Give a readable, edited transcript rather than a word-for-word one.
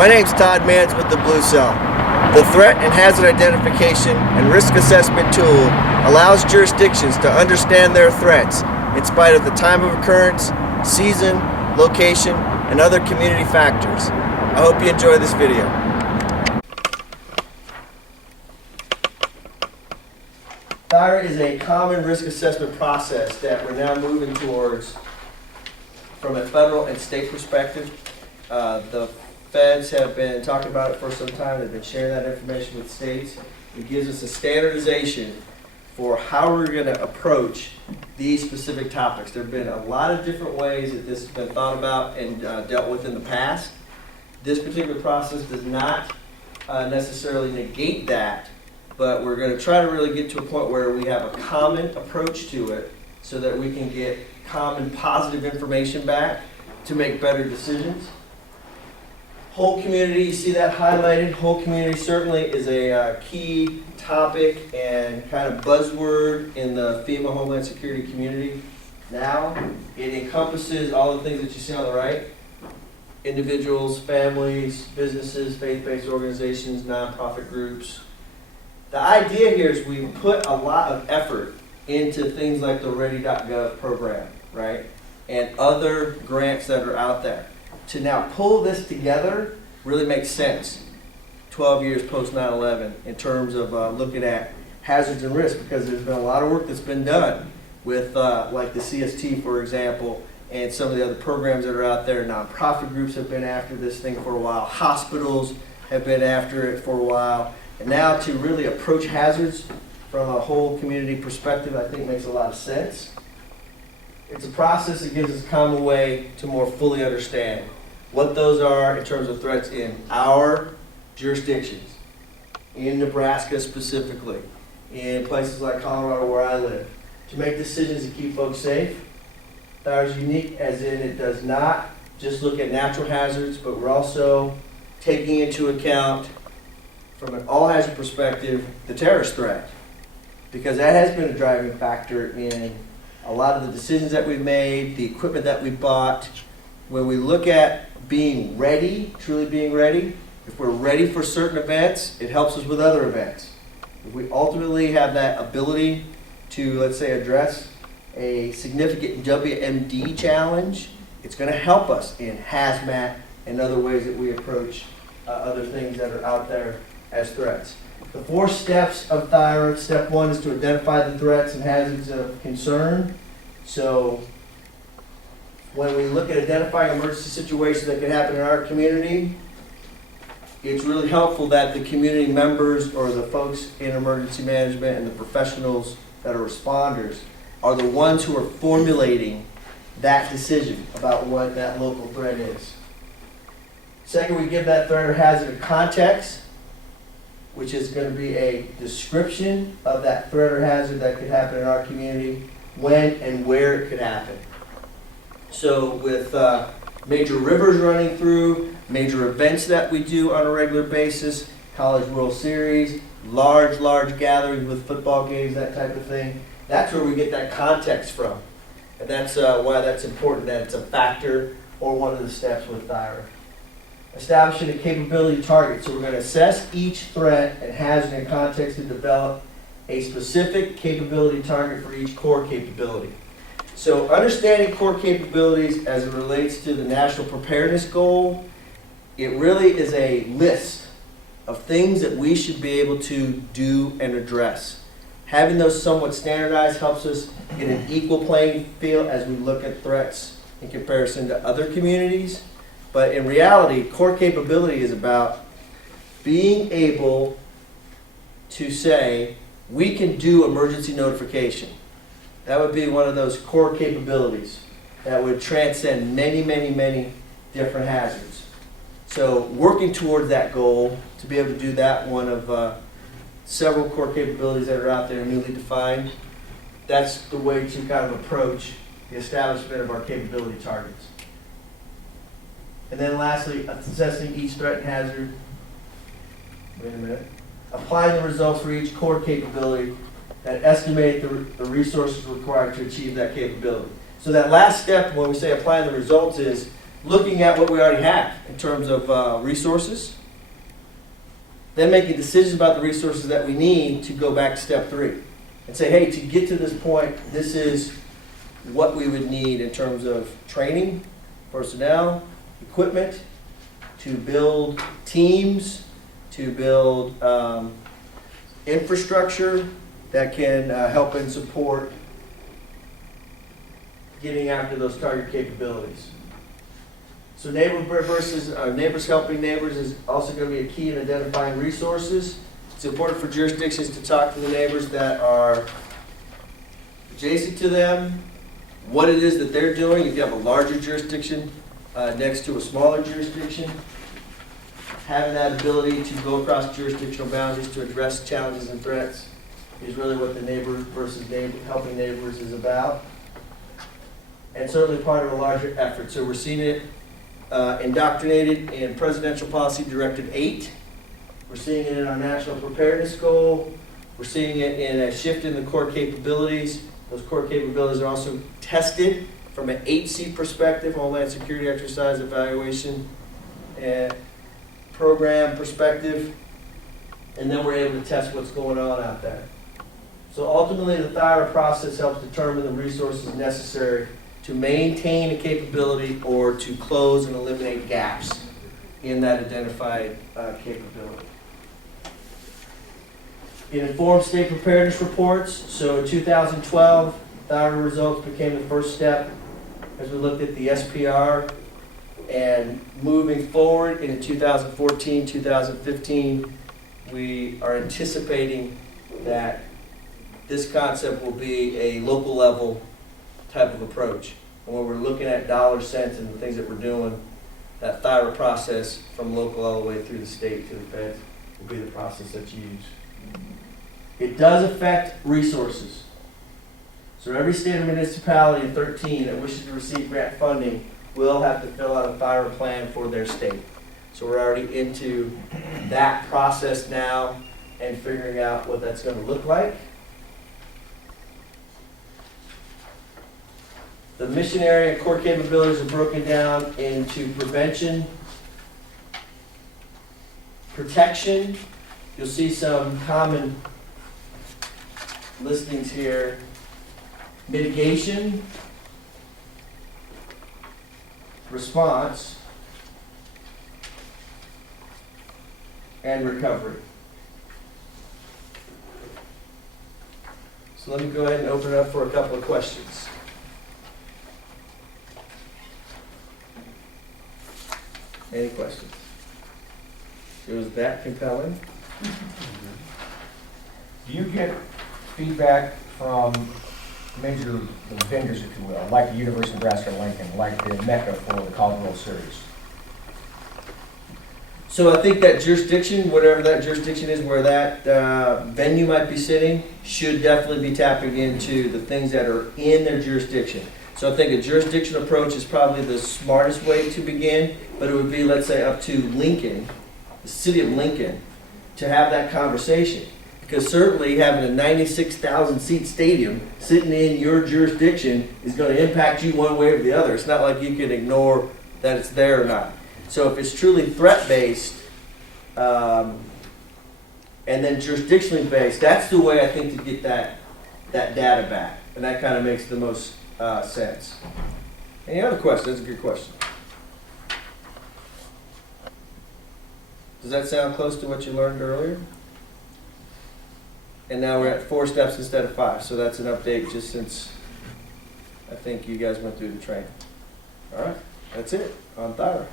My name's Todd Manns with the Blue Cell. The Threat and Hazard Identification and Risk Assessment tool allows jurisdictions to understand their threats in spite of the time of occurrence, season, location, and other community factors. I hope you enjoy this video. THIRA is a common risk assessment process that we're now moving towards from a federal and state perspective. The feds have been talking about it for some time. They've been sharing that information with states. It gives us a standardization for how we're going to approach these specific topics. There have been a lot of different ways that this has been thought about and dealt with in the past. This particular process does not necessarily negate that, but we're going to try to really get to a point where we have a common approach to it so that we can get common positive information back to make better decisions. Whole community, you see that highlighted. Whole community certainly is a key topic and kind of buzzword in the FEMA Homeland Security community. Now, it encompasses all the things that you see on the right. Individuals, families, businesses, faith-based organizations, nonprofit groups. The idea here is we put a lot of effort into things like the Ready.gov program, right? And other grants that are out there. To now pull this together really makes sense 12 years post 9/11 in terms of looking at hazards and risks, because there's been a lot of work that's been done with like the CST, for example, and some of the other programs that are out there. Nonprofit groups have been after this thing for a while. Hospitals have been after it for a while. And now to really approach hazards from a whole community perspective, I think makes a lot of sense. It's a process that gives us a common way to more fully understand what those are in terms of threats in our jurisdictions, in Nebraska specifically, in places like Colorado where I live, to make decisions to keep folks safe. THIRA is unique as in it does not just look at natural hazards, but we're also taking into account, from an all hazard perspective, the terrorist threat, because that has been a driving factor in a lot of the decisions that we've made, the equipment that we bought. When we look at being ready, truly being ready, if we're ready for certain events, it helps us with other events. If we ultimately have that ability to, let's say, address a significant WMD challenge, it's going to help us in hazmat and other ways that we approach other things that are out there as threats. The 4 steps of THIRA. Step 1 is to identify the threats and hazards of concern. So when we look at identifying emergency situations that could happen in our community, it's really helpful that the community members or the folks in emergency management and the professionals that are responders are the ones who are formulating that decision about what that local threat is. Second, we give that threat or hazard a context, which is going to be a description of that threat or hazard that could happen in our community, when and where it could happen. So with major rivers running through, major events that we do on a regular basis, College World Series, large gatherings with football games, that type of thing, that's where we get that context from. And that's why that's important, that it's a factor or one of the steps with THIRA. Establishing a capability target. So we're going to assess each threat and hazard in context to develop a specific capability target for each core capability. So understanding core capabilities as it relates to the national preparedness goal, it really is a list of things that we should be able to do and address. Having those somewhat standardized helps us get an equal playing field as we look at threats in comparison to other communities. But in reality, core capability is about being able to say, we can do emergency notification. That would be one of those core capabilities that would transcend many different hazards. So working toward that goal, to be able to do that, one of several core capabilities that are out there newly defined, that's the way to kind of approach the establishment of our capability targets. And then lastly, assessing each threat and hazard. Wait a minute. Applying the results for each core capability that estimate the resources required to achieve that capability. So that last step when we say applying the results is looking at what we already have in terms of resources, then making decisions about the resources that we need to go back to step 3 and say, hey, to get to this point, this is what we would need in terms of training, personnel, equipment, to build teams, to build infrastructure that can help and support getting after those target capabilities. So neighbors helping neighbors is also going to be a key in identifying resources. It's important for jurisdictions to talk to the neighbors that are adjacent to them, what it is that they're doing. If you have a larger jurisdiction next to a smaller jurisdiction, having that ability to go across jurisdictional boundaries to address challenges and threats is really what the neighbor versus neighbor, helping neighbors is about. And certainly part of a larger effort. So we're seeing it indoctrinated in Presidential Policy Directive 8. We're seeing it in our National Preparedness Goal. We're seeing it in a shift in the core capabilities. Those core capabilities are also tested from an HC perspective, Homeland Security Exercise Evaluation and Program perspective. And then we're able to test what's going on out there. So ultimately, the THIRA process helps determine the resources necessary to maintain a capability or to close and eliminate gaps in that identified capability. It informs state preparedness reports. So in 2012, THIRA results became the first step as we looked at the SPR. And moving forward into 2014, 2015, we are anticipating that this concept will be a local level type of approach. And when we're looking at dollar cents and the things that we're doing, that THIRA process from local all the way through the state to the feds will be the process that's used. It does affect resources. So every state or municipality in 13 that wishes to receive grant funding will have to fill out a THIRA plan for their state. So we're already into that process now and figuring out what that's going to look like. The mission area and core capabilities are broken down into prevention, protection. You'll see some common listings here. Mitigation, response, and recovery. So let me go ahead and open it up for a couple of questions. Any questions? It was that compelling. Do you get feedback from major vendors, if you will, like the University of Nebraska-Lincoln, like the Mecca for the College World Series? So I think that jurisdiction, whatever that jurisdiction is where that venue might be sitting, should definitely be tapping into the things that are in their jurisdiction. So I think a jurisdiction approach is probably the smartest way to begin, but it would be, let's say, up to Lincoln, the city of Lincoln, to have that conversation. Because certainly having a 96,000 seat stadium sitting in your jurisdiction is going to impact you one way or the other. It's not like you can ignore that it's there or not. So if it's truly threat-based and then jurisdictionally based, that's the way I think to get that data back. And that kind of makes the most sense. Any other questions? That's a good question. Does that sound close to what you learned earlier? And now we're at 4 steps instead of 5. So that's an update just since I think you guys went through the training. All right, that's it on THIRA.